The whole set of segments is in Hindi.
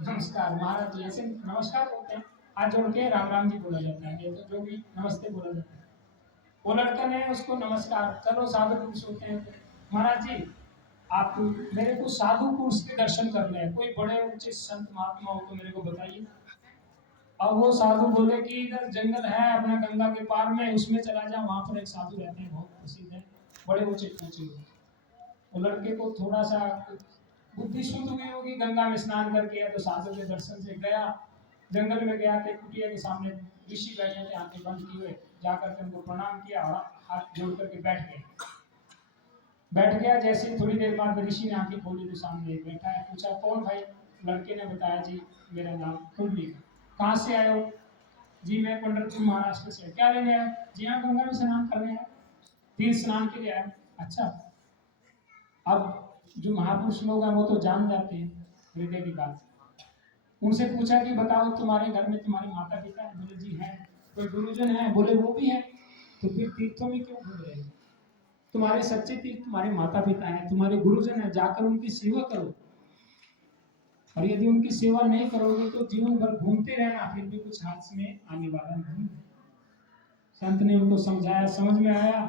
नमस्कार महाराज जी, ऐसे नमस्कार बोलते हैं। हाथ जोड़ के राम राम जी बोला जाता है, ये तो जो भी नमस्ते बोला जाता है। वो लड़का ने उसको नमस्कार, चलो साधु पुरुष होते हैं तो महाराज जी आप मेरे को साधु पुरुष के दर्शन करने हैं, कोई बड़े ऊंचे संत महात्मा हो तो मेरे को बताइए। अब वो साधु बोले कि इधर जंगल है अपना गंगा के पार में, उसमें चला जा, वहां पर एक साधु रहते हैं, बहुत प्रसिद्ध है, बड़े ऊंचे ऊंचे लोग। वो लड़के को थोड़ा सा बुद्धि शुद्ध हुई होगी, गंगा में स्नान करके तो साधु के दर्शन से गया, जंगल में गया थे, कुटिया के सामने ऋषि बैठे थे, आंखें बंद किए, जाकर के उनको प्रणाम किया और हाथ जोड़ करके बैठ गया। जैसे थोड़ी देर बाद ऋषि ने आंखें खोली तो सामने बैठा है, पूछा कौन भाई? लड़के ने बताया जी मेरा नाम कुंडली। कहाँ से आए हो? जी मैं पंढरपुर महाराष्ट्र से। क्या लेने आए? जी हाँ गंगा में स्नान करने आए, तीर्थ स्नान के लिए आए। अच्छा, अब जो महापुरुष लोग हैं वो तो जान जाते हैं हृदय की बात। उनसे पूछा कि बताओ तुम्हारे घर में तुम्हारे माता पिता है? बोले जी है। कोई गुरुजन है? बोले वो भी है। तो फिर तीर्थों में क्यों घूम रहे हो? तुम्हारे सच्चे तीर्थ तुम्हारे माता पिता हैं, तुम्हारे गुरुजन है, जाकर उनकी सेवा करो। और यदि उनकी सेवा नहीं करोगे तो जीवन भर घूमते रहना, फिर भी कुछ हाथ में आने वाला नहीं। संत ने उनको समझाया, समझ में आया।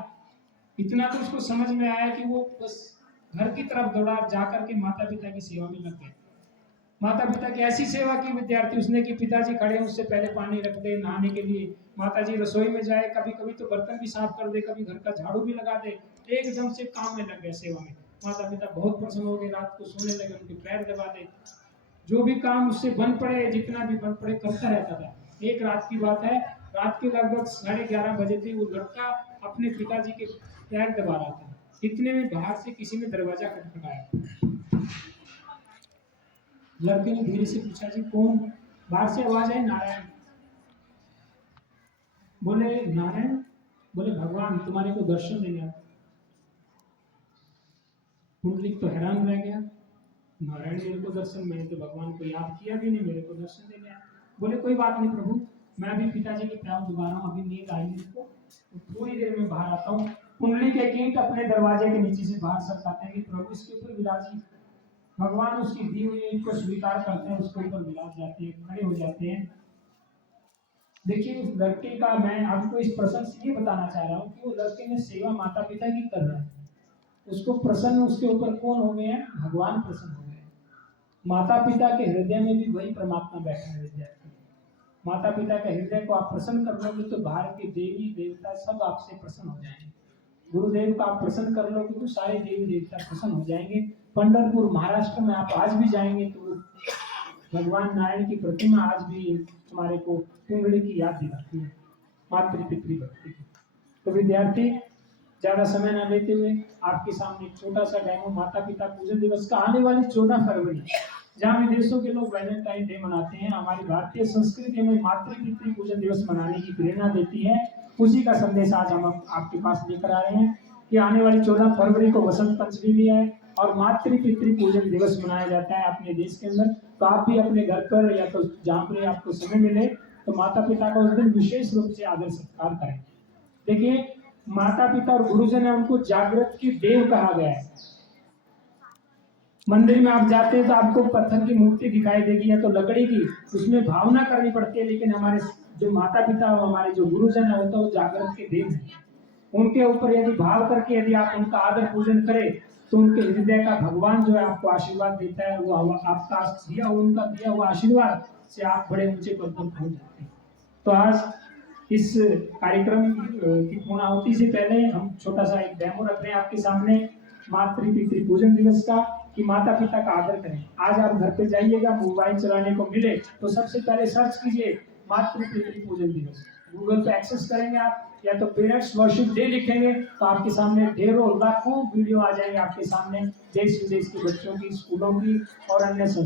इतना तो उसको समझ में आया कि वो बस घर की तरफ दौड़ा, जाकर के माता पिता की सेवा में लग गए। माता पिता की ऐसी सेवा की विद्यार्थी उसने कि पिताजी खड़े हैं, उससे पहले पानी रख दे नहाने के लिए, माताजी रसोई में जाए, कभी कभी तो बर्तन भी साफ कर दे, कभी घर का झाड़ू भी लगा दे, एकदम से काम में लग गए सेवा में। माता पिता बहुत प्रसन्न हो गए, रात को सोने लगे, उनके पैर दबा दे, जो भी काम उससे बन पड़े, जितना भी बन पड़े करता रहता था। एक रात की बात है, रात के लगभग 11:30 बजे थे, वो लड़का अपने पिताजी के पैर दबा रहा था। इतने में बाहर से किसी ने दरवाजा खटखटाया। लड़के ने धीरे से पूछा जी कौन? बाहर से आवाज आई नारायण। बोले नारायण? बोले भगवान तुम्हारे को दर्शन देंगे। पुंडलिक तो हैरान रह गया, नारायण मेरे को दर्शन? मैंने तो भगवान को याद किया भी नहीं, मेरे को दर्शन देने आए। बोले कोई बात नहीं प्रभु, मैं अभी पिताजी के पैर दबा रहा हूँ, अभी नींद आई मेरे को, तो थोड़ी देर में बाहर आता हूँ। कुंडली के कीट अपने दरवाजे के नीचे से बाहर सरकाते हैं कि प्रभु इसके ऊपर विराजी। भगवान उसकी दी हुई ईंट को स्वीकार करते हैं, उसके ऊपर विराज जाते हैं, खड़े हो जाते हैं। देखिए उस लड़के का मैं आपको इस प्रसंग से ये बताना चाह रहा हूँ कि वो लड़के ने सेवा माता पिता की कर रहा है, उसको प्रसन्न उसके ऊपर कौन हो गए हैं? भगवान प्रसन्न हो गए। माता पिता के हृदय में भी वही परमात्मा बैठा है विद्यार्थी। माता पिता के हृदय को आप प्रसन्न कर लोगे तो बाहर के देवी देवता सब आपसे प्रसन्न हो जाएंगे। गुरुदेव को आप प्रसन्न कर लोगे तो सारे देवी देवता प्रसन्न हो जाएंगे। पंढरपुर महाराष्ट्र में आप आज भी जाएंगे तो भगवान नारायण की प्रतिमा आज भी तुम्हारे को कुंडली की याद दिलाती है, मातृ पितृ भक्ति की। तो विद्यार्थी ज्यादा समय न लेते हुए आपके सामने एक छोटा सा डेमो माता पिता पूजन दिवस का, आने वाली 14 फरवरी, जहाँ विदेशों के लोग वैलेंटाइन डे मनाते हैं, हमारी भारतीय संस्कृति में मातृ पितृ पूजन दिवस मनाने की प्रेरणा देती है। उसी का संदेश आज हम आपके पास लेकर आ रहे हैं कि आने वाली 14 फरवरी को वसंत पंचमी भी है और मातृ पितृ पूजन दिवस मनाया जाता है अपने देश के अंदर। तो आप भी अपने घर पर या तो जहाँ पर आपको समय मिले तो माता पिता का उस दिन विशेष रूप से आदर सत्कार करें। देखिए माता पिता और गुरुजन है, उनको जागृत की देव कहा गया है। मंदिर में आप जाते हैं तो आपको पत्थर की मूर्ति दिखाई देगी या तो लकड़ी की, उसमें भावना करनी पड़ती है, लेकिन हमारे जो माता पिता और हमारे जो गुरुजन है वो जागृत के देव है। उनके ऊपर यदि भाव करके यदि आप उनका आदर पूजन करें तो उनके हृदय का भगवान जो है आपको आशीर्वाद देता है, वो आपका उनका दिया हुआ आशीर्वाद से आप बड़े ऊंचे पद पर पहुंच जाते हैं। तो आज इस कार्यक्रम की पूर्णाहुति से पहले हम छोटा सा एक डेमो रख रहे हैं आपके सामने मातृ पितृ पूजन दिवस का, कि माता पिता का आदर करें। आज आप घर पे जाइएगा, मोबाइल चलाने को मिले तो सबसे पहले सर्च कीजिए मातृ पितृ पूजन दिवस, गूगल पे एक्सेस करेंगे आप, या तो पेरेंट्स वर्शिप डे लिखेंगे तो आपके सामने ढेरों लाखों वीडियो आ जाएंगे आपके सामने, देश विदेश के बच्चों की, स्कूलों की और अन्य संस्थाओं